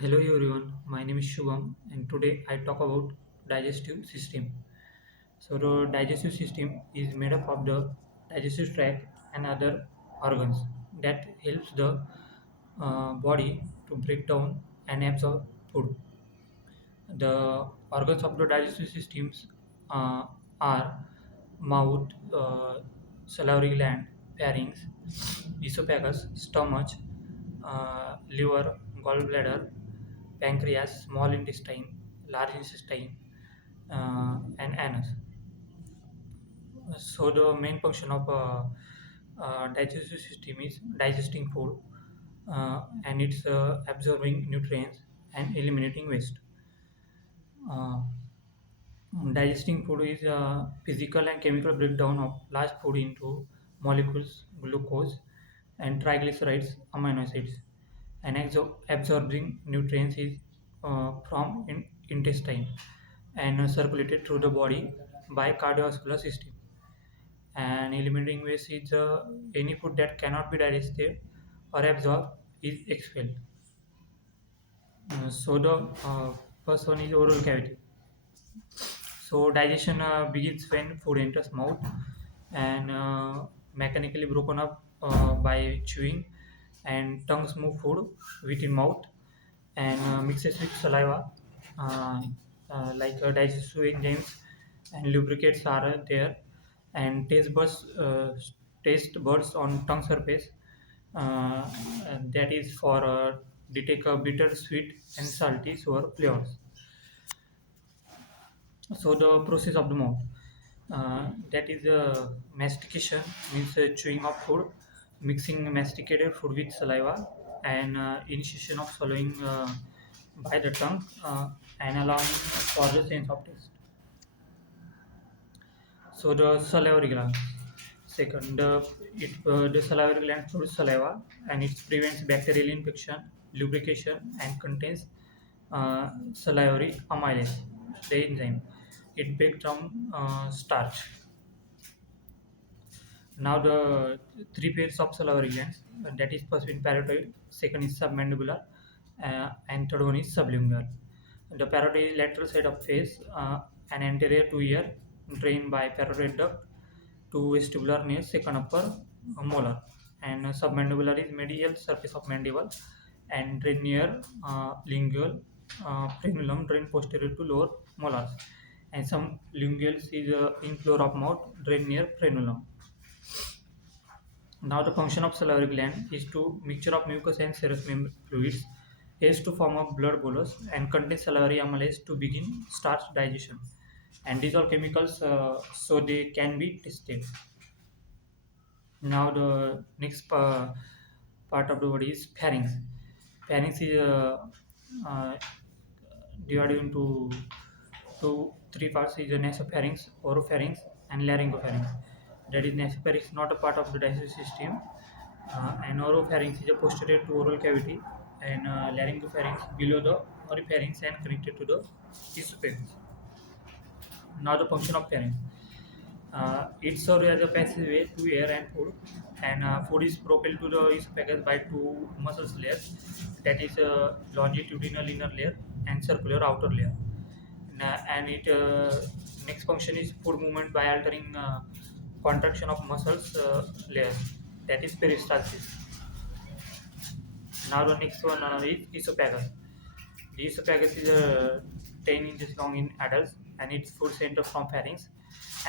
Hello everyone, my name is Shubham and today I talk about digestive system. So the digestive system is made up of the digestive tract and other organs that helps the body to break down and absorb food. The organs of the digestive systems uh, are mouth, salivary gland, pharynx, esophagus, stomach, liver, gallbladder, pancreas, small intestine, large intestine, and anus. So the main function of digestive system is digesting food, and it's absorbing nutrients and eliminating waste. Uh, Digesting food is a physical and chemical breakdown of large food into molecules, glucose, and triglycerides, amino acids, and absorbing nutrients is from intestine and circulated through the body by cardiovascular system. And eliminating waste is any food that cannot be digested or absorbed is expelled. So the first one is oral cavity. So digestion begins when food enters mouth and mechanically broken up by chewing, and tongues move food within mouth and mixes with saliva, uh, like digestive enzymes and lubricates are there, and taste buds on tongue surface, and that is for detect bitter, sweet, and salty sour flavors. So the process of the mouth, that is mastication, means chewing of food, mixing masticated food with saliva, and initiation of swallowing by the tongue, and allowing for the sense of taste. So the salivary gland. Second, the salivary gland produces saliva, and it prevents bacterial infection, lubrication, and contains salivary amylase, the enzyme. It breaks down starch. Now the three pairs of salivary glands, that is first in parotoid, second is submandibular, and third one is sublingual. The parotoid is lateral side of face, and anterior to ear, drained by parotoid duct to vestibular near second upper molar, and submandibular is medial surface of mandible and drain near lingual frenulum, drain posterior to lower molars, and some linguals is in floor of mouth, drain near frenulum. Now the function of salivary gland is to mixture of mucus and serous fluids, is to form a blood bolus and contains salivary amylase to begin starch digestion, and these are chemicals, so they can be tested. Now the next part of the body is pharynx. Pharynx is uh, divided into three parts: is the nasopharynx, oropharynx, and laryngopharynx. That is, nasopharynx not a part of the digestive system, and oropharynx is a posterior to oral cavity, and laryngopharynx below the oripharynx and connected to the esophagus. Now the function of pharynx. It serves as a passageway to air and food, and food is propelled to the esophagus by two muscle layers, that is longitudinal inner layer and circular outer layer. And it next function is food movement by altering contraction of muscles layers, that is peristalsis. Now the next one is esophagus. The esophagus is 10 inches long in adults, and its food center from pharynx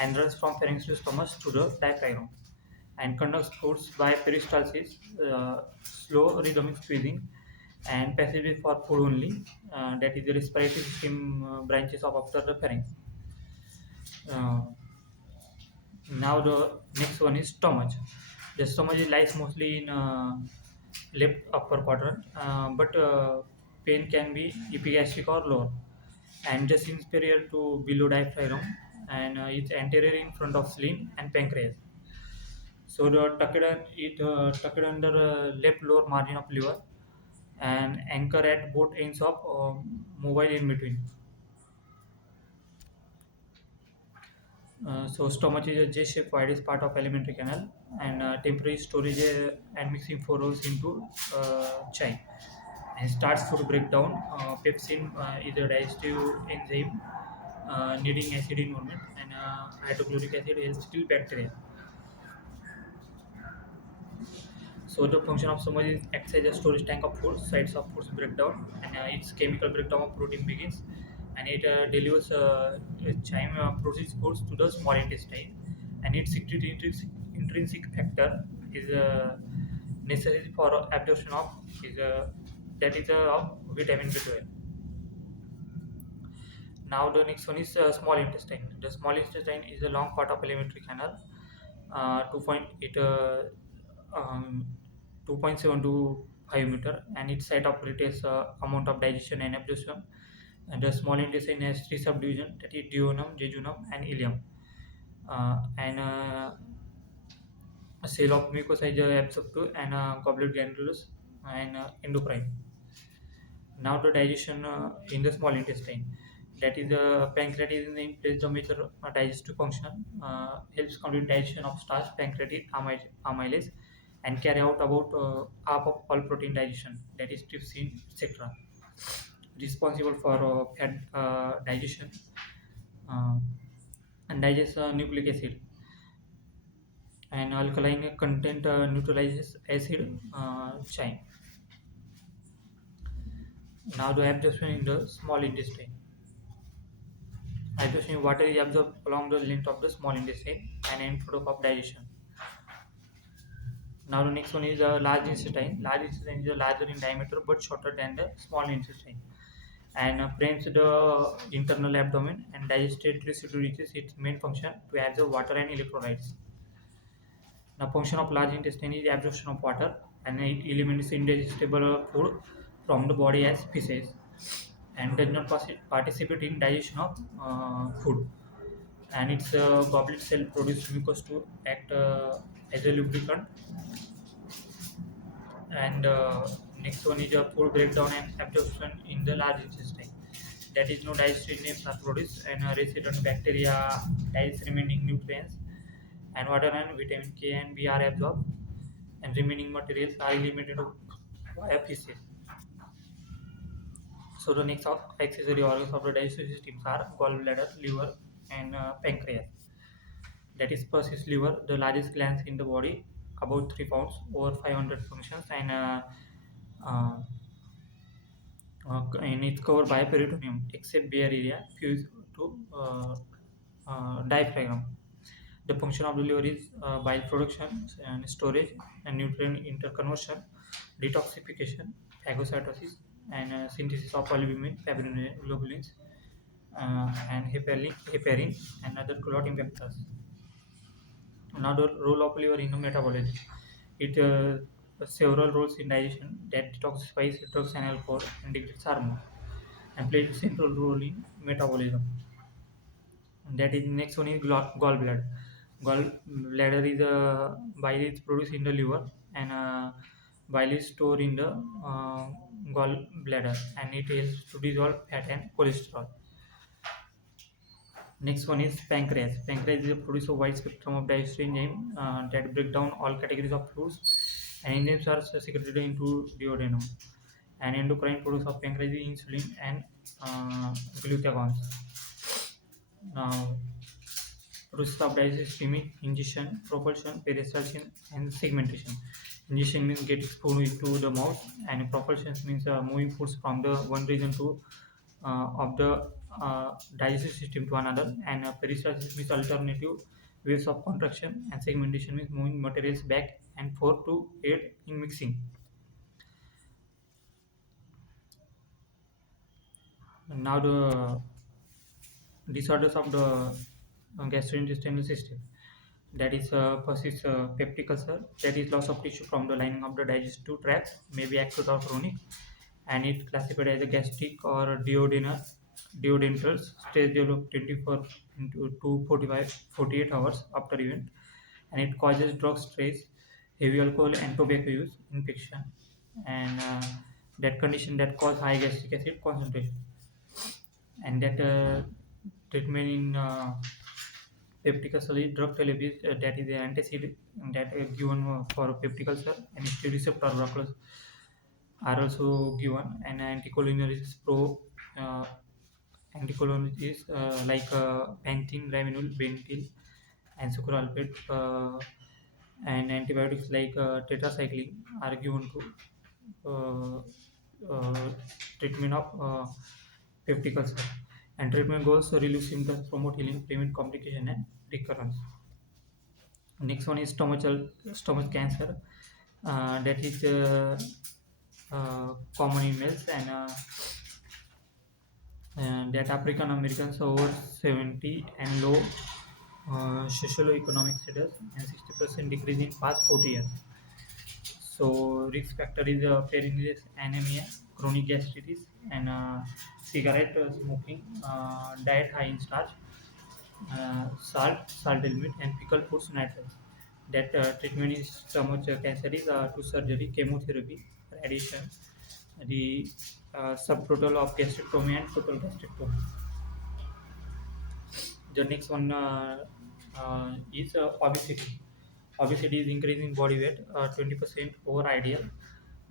and runs from pharynx to stomach to the diaphragm, and conducts foods by peristalsis, slow rhythmic squeezing, and passageway for food only, that is the respiratory system branches of after the pharynx. Uh, Now the next one is stomach. The stomach lies mostly in left upper quadrant, but pain can be epigastric or lower, and just inferior to below diaphragm, and it's anterior in front of spleen and pancreas. So the tucked under left lower margin of liver, and anchor at both ends of mobile in between. So stomach is a J-shaped void is part of alimentary canal, and temporary storage and mixing for rolls into chine. and starts food breakdown. Pepsin is a digestive enzyme needing acid involvement, and hydrochloric acid helps kill bacteria. So the function of stomach is acts as a storage tank of food, sites of food's breakdown, and its chemical breakdown of protein begins, and it delivers a chyme processed foods to the small intestine, and its intrinsic factor is necessary for absorption of is that is of vitamin B12. Now the next one is small intestine. The small intestine is a long part of alimentary canal, 2.8 2.7 to 5 meter, and its site operates amount of digestion and absorption. And the small intestine has three subdivisions, that is duodenum, jejunum, and ileum. And a cell of mucosa is absorbed to, and goblet glandulus and endocrine. Now the digestion in the small intestine. That is the pancreatic enzyme plays the major digestive function, helps complete digestion of starch, pancreatic amylase, and carry out about half of all protein digestion, that is trypsin, etc. Responsible for fat digestion uh, and digest nucleic acid, and alkaline content neutralizes acid chain. Now the absorption in the small intestine. Absorption water is absorbed along the length of the small intestine and end product of digestion. Now the next one is the large intestine. Large intestine is larger in diameter but shorter than the small intestine, and frames the internal abdomen, and digested reaches its main function to absorb water and electrolytes. The function of large intestine is absorption of water, and it eliminates indigestible food from the body as feces, and does not participate in digestion of food. And its goblet cell produce mucus to act as a lubricant. And next one is a food breakdown and absorption in the large intestine. That is, no digestive enzymes are produced, and resident bacteria digest remaining nutrients, and water and vitamin K and B are absorbed, and remaining materials are eliminated via feces. So the next accessory organs of the digestive system are gallbladder, liver, and pancreas. That is, first is liver, the largest glands in the body, about 3 pounds, over 500 functions, and uh, and it's covered by peritoneum, except bare area fused to diaphragm. The function of the liver is bile production and storage and nutrient interconversion, detoxification, phagocytosis, and synthesis of albumin, globulins, and heparin, and other clotting factors. Now the role of liver in metabolism. It several roles in digestion, that detoxifies drugs and alcohol and degrades hormone, and plays a central role in metabolism. And that is next one is gallbladder. Gallbladder is bile is produced in the liver, and bile is stored in the gallbladder, and it helps to dissolve fat and cholesterol. Next one is pancreas. Pancreas is a producer of wide spectrum of digestive enzymes that break down all categories of foods, and enzymes are secreted into duodenum. And endocrine products of pancreas is insulin and glucagons. Now, process of digestion is ingestion, propulsion, peristalsis, and segmentation. Ingestion means getting food into the mouth, and propulsion means moving foods from the one region to of the digestive system to another, and peristalsis means alternative waves of contraction, and segmentation means moving materials back and forth to aid in mixing. And now the disorders of the gastrointestinal system. That is, first is peptic ulcer. That is loss of tissue from the lining of the digestive tract, maybe acute or chronic, and it classified as a gastric or duodental. Stage develop 24 into to 48 hours after event, and it causes drug stress, heavy alcohol and tobacco use, infection, and that condition that cause high gastric acid concentration, and that treatment in peptic ulcer is drug therapy, that is the antacid that is given for peptic ulcer, and steroid receptor blockers are also given, and anticholinergics uh, anticholinergics like pantene, ravinol, bentyl, and sucralfate, and antibiotics like tetracycline are given to uh, uh, treatment of peptic ulcer. And treatment goals relieve symptoms, promote healing, prevent complication and recurrence. Next one is stomach cancer. That is common in males, and that African Americans over 70 and low socioeconomic status, and 60% decrease in past 40 years. So risk factor is pernicious anemia, chronic gastritis, and cigarette smoking, diet high in starch, salt element, and pickled foods, nitrates. That treatment is stomach cancer is to surgery, chemotherapy, radiation, the subtotal of gastrectomy and total gastrectomy. The next one is obesity. Obesity is increasing body weight 20% over ideal,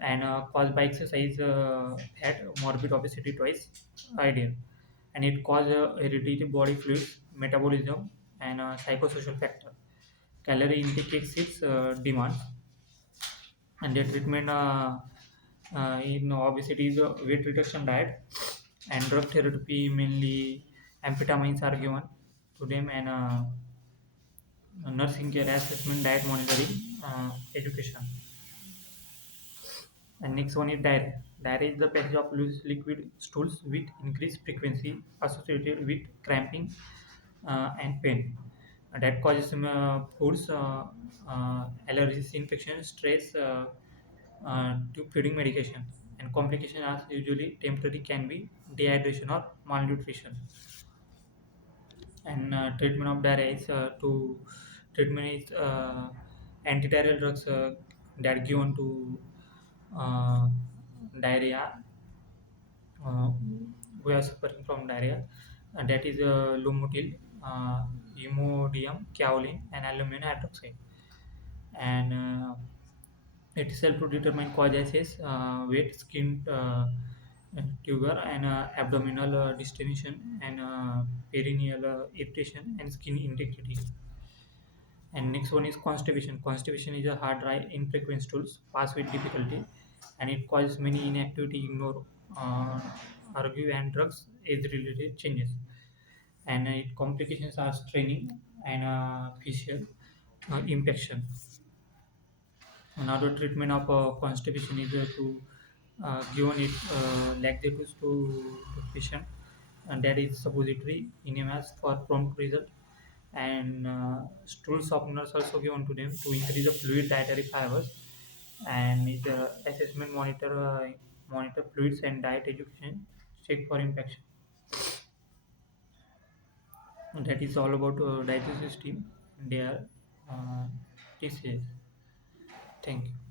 and caused by exercise, fat, morbid obesity twice ideal, and it causes hereditary body fluids, metabolism, and psychosocial factor. Calorie intake exceeds demand, and the treatment in obesity is weight reduction diet and drug therapy, mainly amphetamines are given to them, and nursing care, assessment, diet monitoring, education. And next one is diarrhea. Diarrhea is the passage of loose liquid stools with increased frequency associated with cramping and pain. That causes foods, allergies, infection, stress to feeding medication. And complications are usually temporary, can be dehydration or malnutrition. And treatment of diarrhea is to treatment is antidiarrheal drugs that given to uh, diarrhea, uh, who are suffering from diarrhea, and that is lumotil, imodium, kaolin, and aluminum hydroxide. And it is help to determine causes, weight, skin tuber, and abdominal distension, and perineal irritation, and skin integrity. And next one is constipation. Constipation is a hard, dry, infrequent stools, pass with difficulty, and it causes many inactivity, ignore, uh, argue, and drugs, age-related changes. And it complications are straining and facial infection. Another treatment of constipation is to given it laxatives to patient, and that is suppository enemas for prompt result, and stool softeners also given to them to increase the fluid dietary fibers, and is assessment monitor fluids and diet education, check for infection. And that is all about digestive system. Their disease. Thank you.